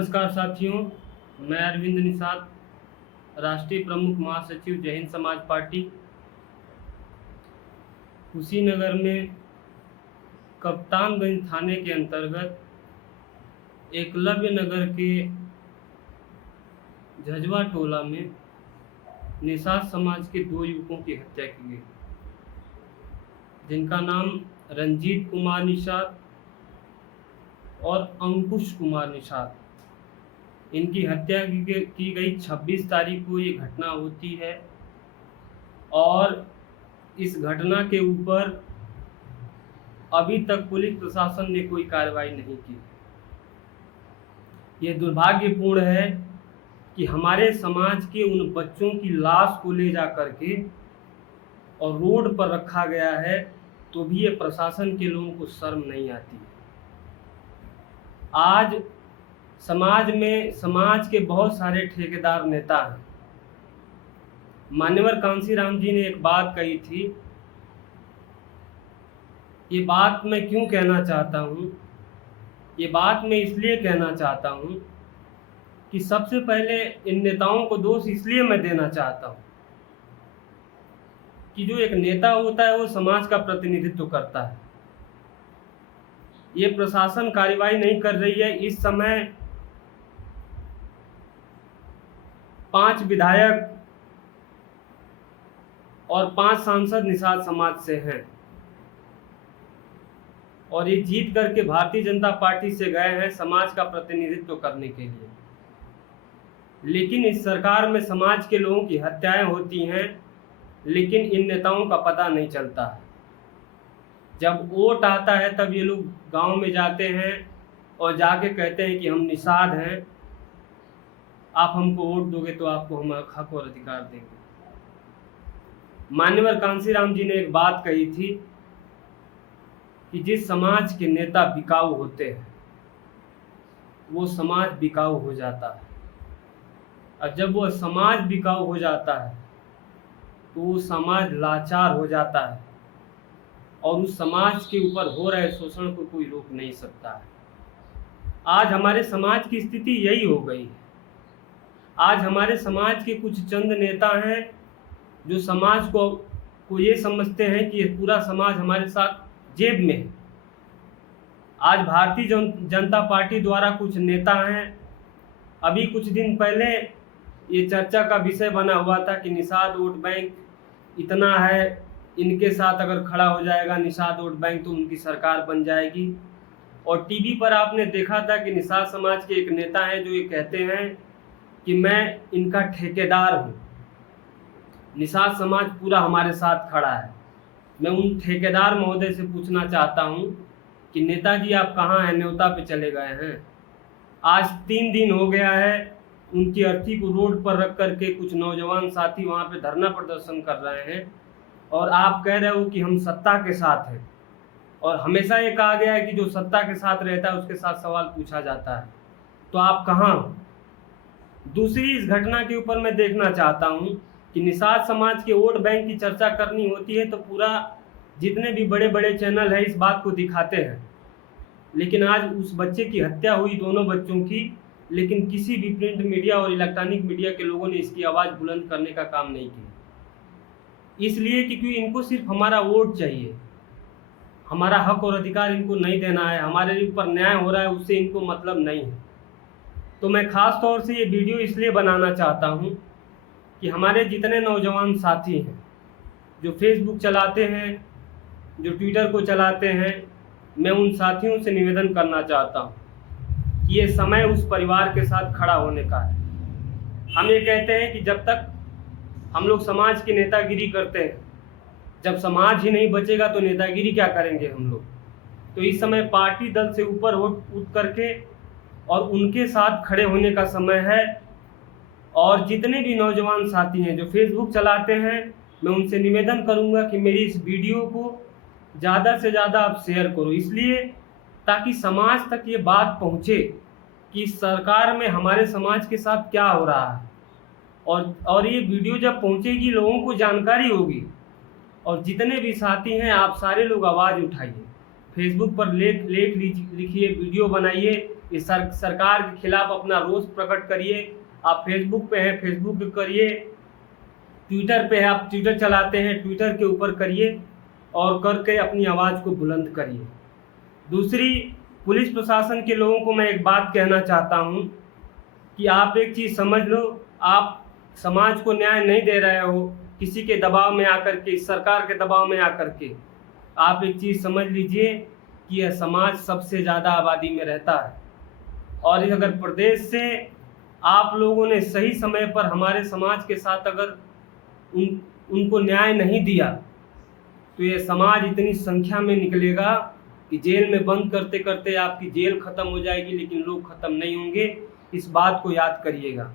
नमस्कार साथियों, मैं अरविंद निषाद, राष्ट्रीय प्रमुख महासचिव जय हिंद समाज पार्टी। कुशीनगर में कप्तानगंज थाने के अंतर्गत एकलव्य नगर के झजवा टोला में निषाद समाज के 2 युवकों की हत्या की गई, जिनका नाम रंजीत कुमार निषाद और अंकुश कुमार निषाद। इनकी हत्या की गई 26 तारीख को ये घटना होती है और इस घटना के ऊपर अभी तक पुलिस प्रशासन ने कोई कार्रवाई नहीं की। ये दुर्भाग्यपूर्ण है कि हमारे समाज के उन बच्चों की लाश को ले जा करके और रोड पर रखा गया है, तो भी ये प्रशासन के लोगों को शर्म नहीं आती है। आज समाज के बहुत सारे ठेकेदार नेता हैं। मान्यवर कांशीराम जी ने एक बात कही थी, ये बात मैं क्यों कहना चाहता हूँ, ये बात मैं इसलिए कहना चाहता हूँ कि सबसे पहले इन नेताओं को दोष इसलिए मैं देना चाहता हूँ कि जो एक नेता होता है वो समाज का प्रतिनिधित्व करता है। ये प्रशासन कार्रवाई नहीं कर रही है। इस समय 5 विधायक और 5 सांसद निषाद समाज से हैं और ये जीत करके भारतीय जनता पार्टी से गए हैं समाज का प्रतिनिधित्व करने के लिए। लेकिन इस सरकार में समाज के लोगों की हत्याएं होती हैं, लेकिन इन नेताओं का पता नहीं चलता है। जब वोट आता है तब ये लोग गांव में जाते हैं और जाके कहते हैं कि हम निषाद हैं, आप हमको वोट दोगे तो आपको हम हक और अधिकार देंगे। मान्यवर कांशीराम जी ने एक बात कही थी कि जिस समाज के नेता बिकाऊ होते हैं वो समाज बिकाऊ हो जाता है, और जब वो समाज बिकाऊ हो जाता है तो वो समाज लाचार हो जाता है और उस समाज के ऊपर हो रहे शोषण को कोई रोक नहीं सकता है। आज हमारे समाज की स्थिति यही हो गई है। आज हमारे समाज के कुछ चंद नेता हैं जो समाज को ये समझते हैं कि ये पूरा समाज हमारे साथ जेब में है। आज भारतीय जनता पार्टी द्वारा कुछ नेता हैं, अभी कुछ दिन पहले ये चर्चा का विषय बना हुआ था कि निषाद वोट बैंक इतना है, इनके साथ अगर खड़ा हो जाएगा निषाद वोट बैंक तो उनकी सरकार बन जाएगी। और टीवी पर आपने देखा था कि निषाद समाज के एक नेता हैं जो ये कहते हैं कि मैं इनका ठेकेदार हूँ, निषाद समाज पूरा हमारे साथ खड़ा है। मैं उन ठेकेदार महोदय से पूछना चाहता हूँ कि नेताजी आप कहाँ हैं, न्योता पे चले गए हैं? आज 3 दिन हो गया है उनकी अर्थी को रोड पर रख करके कुछ नौजवान साथी वहाँ पे धरना प्रदर्शन कर रहे हैं और आप कह रहे हो कि हम सत्ता के साथ हैं। और हमेशा ये कहा गया है कि जो सत्ता के साथ रहता है उसके साथ सवाल पूछा जाता है, तो आप कहाँ हो? दूसरी इस घटना के ऊपर मैं देखना चाहता हूँ कि निषाद समाज के वोट बैंक की चर्चा करनी होती है तो पूरा जितने भी बड़े बड़े चैनल हैं इस बात को दिखाते हैं, लेकिन आज उस बच्चे की हत्या हुई, दोनों बच्चों की, लेकिन किसी भी प्रिंट मीडिया और इलेक्ट्रॉनिक मीडिया के लोगों ने इसकी आवाज़ बुलंद करने का काम नहीं किया। इसलिए कि क्योंकि इनको सिर्फ हमारा वोट चाहिए, हमारा हक और अधिकार इनको नहीं देना है, हमारे ऊपर न्याय हो रहा है उससे इनको मतलब नहीं है। तो मैं ख़ास तौर से ये वीडियो इसलिए बनाना चाहता हूँ कि हमारे जितने नौजवान साथी हैं जो फेसबुक चलाते हैं, जो ट्विटर को चलाते हैं, मैं उन साथियों से निवेदन करना चाहता हूँ कि ये समय उस परिवार के साथ खड़ा होने का है। हम ये कहते हैं कि जब तक हम लोग समाज की नेतागिरी करते हैं, जब समाज ही नहीं बचेगा तो नेतागिरी क्या करेंगे हम लोग। तो इस समय पार्टी दल से ऊपर उठ करके और उनके साथ खड़े होने का समय है। और जितने भी नौजवान साथी हैं जो फेसबुक चलाते हैं, मैं उनसे निवेदन करूंगा कि मेरी इस वीडियो को ज़्यादा से ज़्यादा आप शेयर करो, इसलिए ताकि समाज तक ये बात पहुँचे कि सरकार में हमारे समाज के साथ क्या हो रहा है। और ये वीडियो जब पहुँचेगी लोगों को जानकारी होगी। और जितने भी साथी हैं आप सारे लोग आवाज़ उठाइए, फेसबुक पर लेख लिखिए, वीडियो बनाइए इस सरकार के खिलाफ अपना रोष प्रकट करिए। आप फेसबुक पे हैं, फेसबुक पे करिए, ट्विटर पे है, आप ट्विटर चलाते हैं, ट्विटर के ऊपर करिए और करके अपनी आवाज़ को बुलंद करिए। दूसरी, पुलिस प्रशासन के लोगों को मैं एक बात कहना चाहता हूँ कि आप एक चीज़ समझ लो, आप समाज को न्याय नहीं दे रहे हो किसी के दबाव में आकर के, सरकार के दबाव में आकर के। आप एक चीज़ समझ लीजिए कि यह समाज सबसे ज़्यादा आबादी में रहता है, और अगर प्रदेश से आप लोगों ने सही समय पर हमारे समाज के साथ अगर उनको न्याय नहीं दिया तो ये समाज इतनी संख्या में निकलेगा कि जेल में बंद करते करते आपकी जेल ख़त्म हो जाएगी, लेकिन लोग ख़त्म नहीं होंगे। इस बात को याद करिएगा।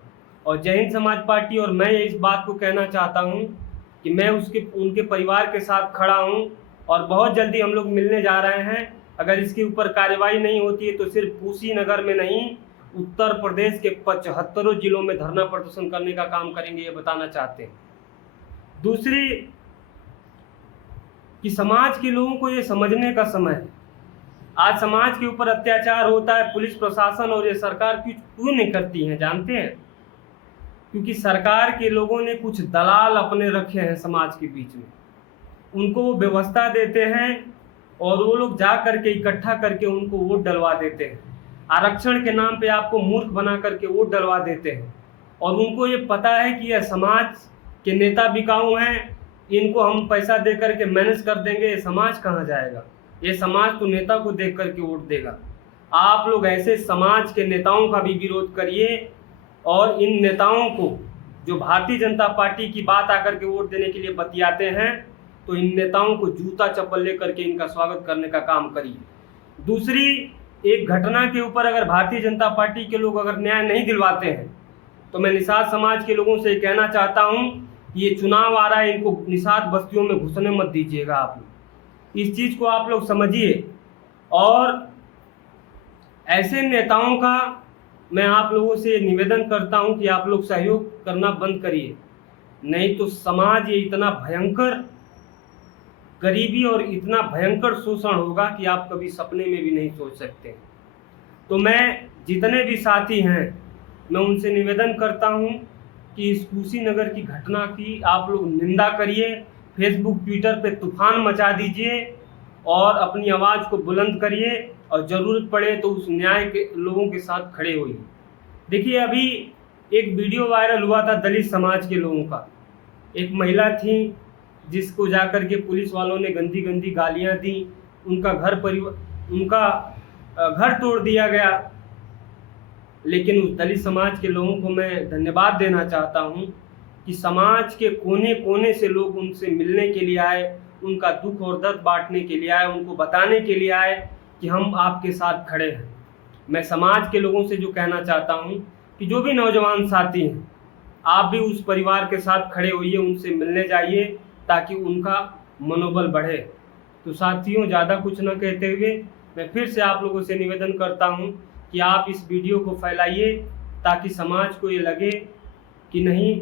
और जय हिंद समाज पार्टी, और मैं इस बात को कहना चाहता हूँ कि मैं उनके परिवार के साथ खड़ा हूँ और बहुत जल्दी हम लोग मिलने जा रहे हैं। अगर इसके ऊपर कार्रवाई नहीं होती है तो सिर्फ कुशीनगर में नहीं, उत्तर प्रदेश के 75 जिलों में धरना प्रदर्शन करने का काम करेंगे, ये बताना चाहते हैं। दूसरी, कि समाज के लोगों को ये समझने का समय है। आज समाज के ऊपर अत्याचार होता है, पुलिस प्रशासन और ये सरकार क्यों नहीं करती हैं, जानते हैं? क्योंकि सरकार के लोगों ने कुछ दलाल अपने रखे हैं समाज के बीच में, उनको वो व्यवस्था देते हैं और वो लोग जा करके इकट्ठा करके उनको वोट डलवा देते हैं। आरक्षण के नाम पे आपको मूर्ख बना करके वोट डलवा देते हैं, और उनको ये पता है कि यह समाज के नेता बिकाऊ हैं, इनको हम पैसा दे करके मैनेज कर देंगे। ये समाज कहाँ जाएगा? ये समाज तो नेता को देख करके वोट देगा। आप लोग ऐसे समाज के नेताओं का भी विरोध करिए, और इन नेताओं को जो भारतीय जनता पार्टी की बात आकर के वोट देने के लिए बतियाते हैं, तो इन नेताओं को जूता चप्पल लेकर के इनका स्वागत करने का काम करिए। दूसरी, एक घटना के ऊपर अगर भारतीय जनता पार्टी के लोग अगर न्याय नहीं दिलवाते हैं तो मैं निषाद समाज के लोगों से कहना चाहता हूं, ये चुनाव आ रहा है, इनको निषाद बस्तियों में घुसने मत दीजिएगा। आप लोग इस चीज़ को आप लोग समझिए, और ऐसे नेताओं का मैं आप लोगों से निवेदन करता हूं कि आप लोग सहयोग करना बंद करिए, नहीं तो समाज ये इतना भयंकर गरीबी और इतना भयंकर शोषण होगा कि आप कभी सपने में भी नहीं सोच सकते। तो मैं जितने भी साथी हैं, मैं उनसे निवेदन करता हूं कि इस कुशीनगर की घटना की आप लोग निंदा करिए, फेसबुक ट्विटर पे तूफान मचा दीजिए और अपनी आवाज़ को बुलंद करिए, और ज़रूरत पड़े तो उस न्याय के लोगों के साथ खड़े होइए। देखिए, अभी एक वीडियो वायरल हुआ था दलित समाज के लोगों का। एक महिला थी जिसको जाकर के पुलिस वालों ने गंदी गंदी गालियां दी, उनका घर तोड़ दिया गया। लेकिन उस दलित समाज के लोगों को मैं धन्यवाद देना चाहता हूं कि समाज के कोने कोने से लोग उनसे मिलने के लिए आए, उनका दुख और दर्द बांटने के लिए आए, उनको बताने के लिए आए कि हम आपके साथ खड़े हैं। मैं समाज के लोगों से जो कहना चाहता हूं कि जो भी नौजवान साथी हैं, आप भी उस परिवार के साथ खड़े होइए, उनसे मिलने जाइए ताकि उनका मनोबल बढ़े। तो साथियों, ज़्यादा कुछ न कहते हुए मैं फिर से आप लोगों से निवेदन करता हूं कि आप इस वीडियो को फैलाइए ताकि समाज को ये लगे कि नहीं,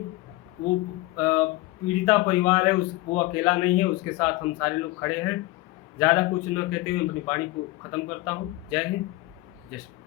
वो पीड़िता परिवार है, वो अकेला नहीं है, उसके साथ हम सारे लोग खड़े हैं। ज़्यादा कुछ न कहते हुए अपनी वाणी को ख़त्म करता हूँ। जय हिंद, जय श्री।